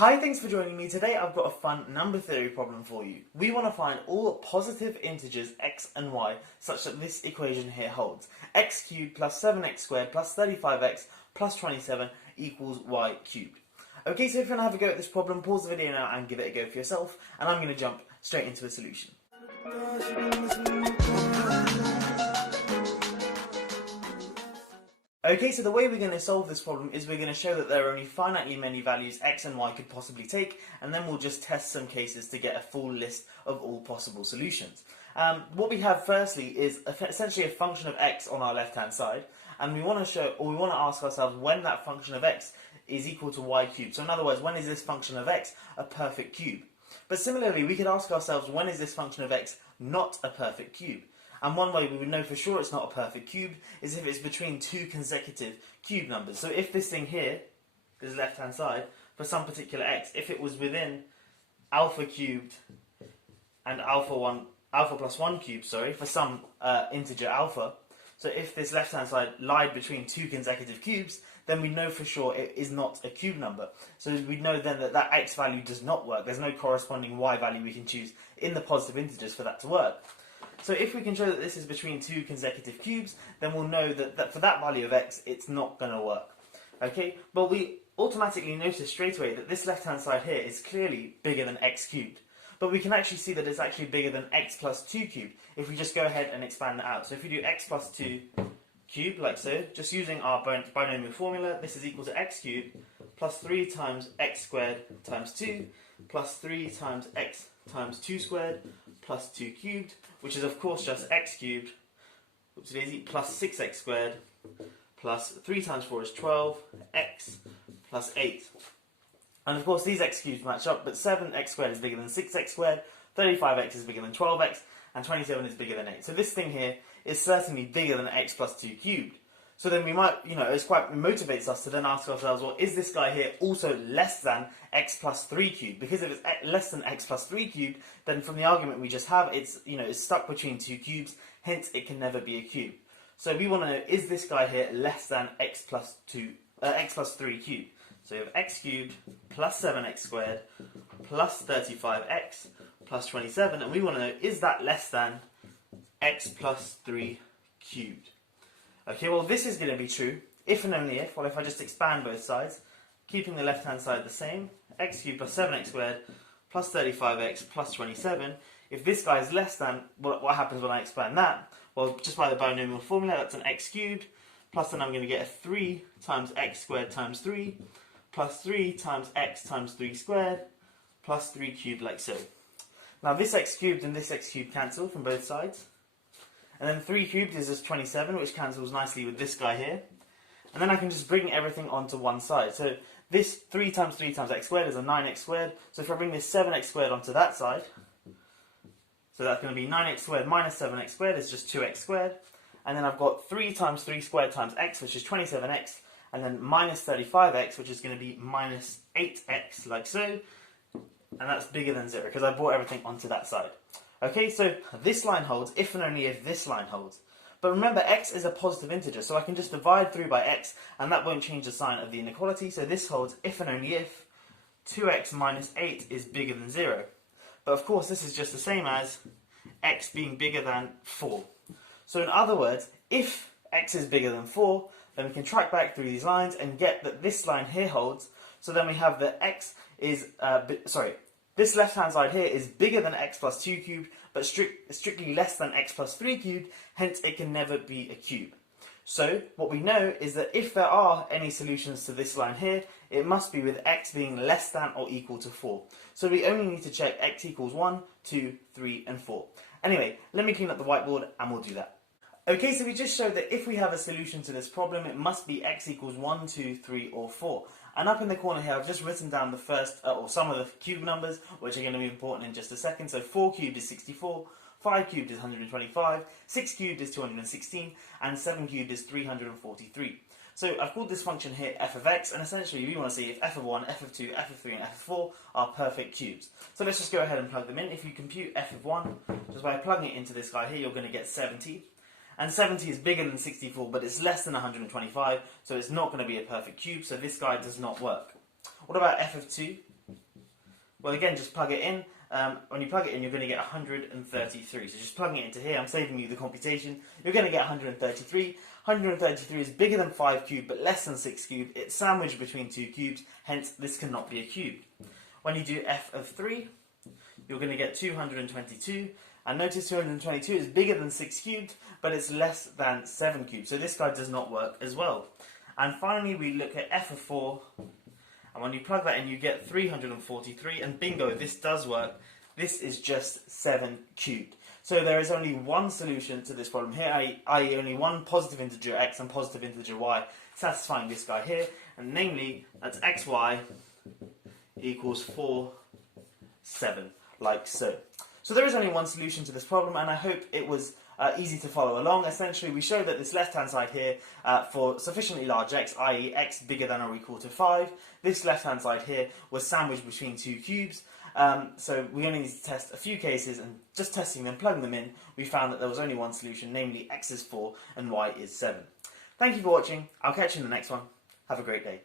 Hi, thanks for joining me. Today I've got a fun number theory problem for you. We want to find all positive integers x and y such that this equation here holds. X cubed plus 7x squared plus 35x plus 27 equals y cubed. Okay, so if you want to have a go at this problem, pause the video now and give it a go for yourself, and I'm going to jump straight into the solution. Okay, so the way we're going to solve this problem is we're going to show that there are only finitely many values x and y could possibly take, and then we'll just test some cases to get a full list of all possible solutions. What we have firstly is essentially a function of x on our left hand side, and we want to ask ourselves when that function of x is equal to y cubed. So in other words, when is this function of x a perfect cube? But similarly, we could ask ourselves when is this function of x not a perfect cube? And one way we would know for sure it's not a perfect cube is if it's between two consecutive cube numbers. So if this thing here, this left hand side, for some particular x, if it was within alpha cubed and alpha plus 1 cubed, for some integer alpha, so if this left hand side lied between two consecutive cubes, then we know for sure it is not a cube number. So we know then that that x value does not work. There's no corresponding y value we can choose in the positive integers for that to work. So if we can show that this is between two consecutive cubes, then we'll know that for that value of x, it's not going to work. Okay, but we automatically notice straight away that this left-hand side here is clearly bigger than x cubed. But we can actually see that it's actually bigger than x plus 2 cubed if we just go ahead and expand that out. So if we do x plus 2 cubed, like so, just using our binomial formula, this is equal to x cubed plus 3 times x squared times 2 plus 3 times x times 2 squared plus 2 cubed, which is of course just x cubed, plus 6x squared plus 3 times 4 is 12, x plus 8. And of course these x cubes match up, but 7x squared is bigger than 6x squared, 35x is bigger than 12x, and 27 is bigger than 8. So this thing here is certainly bigger than x plus 2 cubed. So then we might, it motivates us to then ask ourselves, well, is this guy here also less than x plus 3 cubed? Because if it's less than x plus 3 cubed, then from the argument we just have, it's stuck between two cubes, hence it can never be a cube. So we want to know, is this guy here less than x plus 3 cubed? So we have x cubed plus 7x squared plus 35x plus 27, and we want to know, is that less than x plus 3 cubed? Okay, well this is going to be true if and only if, well if I just expand both sides, keeping the left hand side the same, x cubed plus 7x squared plus 35x plus 27, if this guy is less than, what happens when I expand that? Well, just by the binomial formula, that's an x cubed, plus then I'm going to get a 3 times x squared times 3, plus 3 times x times 3 squared, plus 3 cubed like so. Now this x cubed and this x cubed cancel from both sides. And then 3 cubed is just 27, which cancels nicely with this guy here. And then I can just bring everything onto one side. So this 3 times x squared is a 9x squared. So if I bring this 7x squared onto that side, so that's going to be 9x squared minus 7x squared is just 2x squared. And then I've got 3 times 3 squared times x, which is 27x. And then minus 35x, which is going to be minus 8x, like so. And that's bigger than 0, because I brought everything onto that side. Okay, so this line holds if and only if this line holds. But remember, x is a positive integer, so I can just divide through by x, and that won't change the sign of the inequality. So this holds if and only if 2x minus 8 is bigger than 0. But of course, this is just the same as x being bigger than 4. So in other words, if x is bigger than 4, then we can track back through these lines and get that this line here holds. So then we have that x is, this left-hand side here is bigger than x plus 2 cubed, but strictly less than x plus 3 cubed, hence it can never be a cube. So what we know is that if there are any solutions to this line here, it must be with x being less than or equal to 4. So we only need to check x equals 1, 2, 3, and 4. Anyway, let me clean up the whiteboard and we'll do that. Okay, so we just showed that if we have a solution to this problem, it must be x equals 1, 2, 3, or 4. And up in the corner here, I've just written down the first, or some of the cube numbers, which are going to be important in just a second. So 4 cubed is 64, 5 cubed is 125, 6 cubed is 216, and 7 cubed is 343. So I've called this function here f of x, and essentially we want to see if f of 1, f of 2, f of 3, and f of 4 are perfect cubes. So let's just go ahead and plug them in. If you compute f of 1, just by plugging it into this guy here, you're going to get 70. And 70 is bigger than 64, but it's less than 125, so it's not going to be a perfect cube, so this guy does not work. What about f of 2? Well, again, just plug it in. When you plug it in, you're going to get 133. So just plugging it into here, I'm saving you the computation. You're going to get 133. 133 is bigger than 5 cubed, but less than 6 cubed. It's sandwiched between 2 cubes, hence this cannot be a cube. When you do f of 3, you're going to get 222. And notice 222 is bigger than 6 cubed, but it's less than 7 cubed. So this guy does not work as well. And finally, we look at f of 4. And when you plug that in, you get 343, and bingo, this does work. This is just 7 cubed. So there is only one solution to this problem here, i.e. only one positive integer x and positive integer y satisfying this guy here, and namely, that's xy equals 4, 7, like so. So there is only one solution to this problem, and I hope it was easy to follow along. Essentially, we showed that this left-hand side here, for sufficiently large x, i.e. x bigger than or equal to 5, this left-hand side here was sandwiched between 2 cubes. So we only need to test a few cases, and just testing them, plugging them in, we found that there was only one solution, namely x is 4 and y is 7. Thank you for watching. I'll catch you in the next one. Have a great day.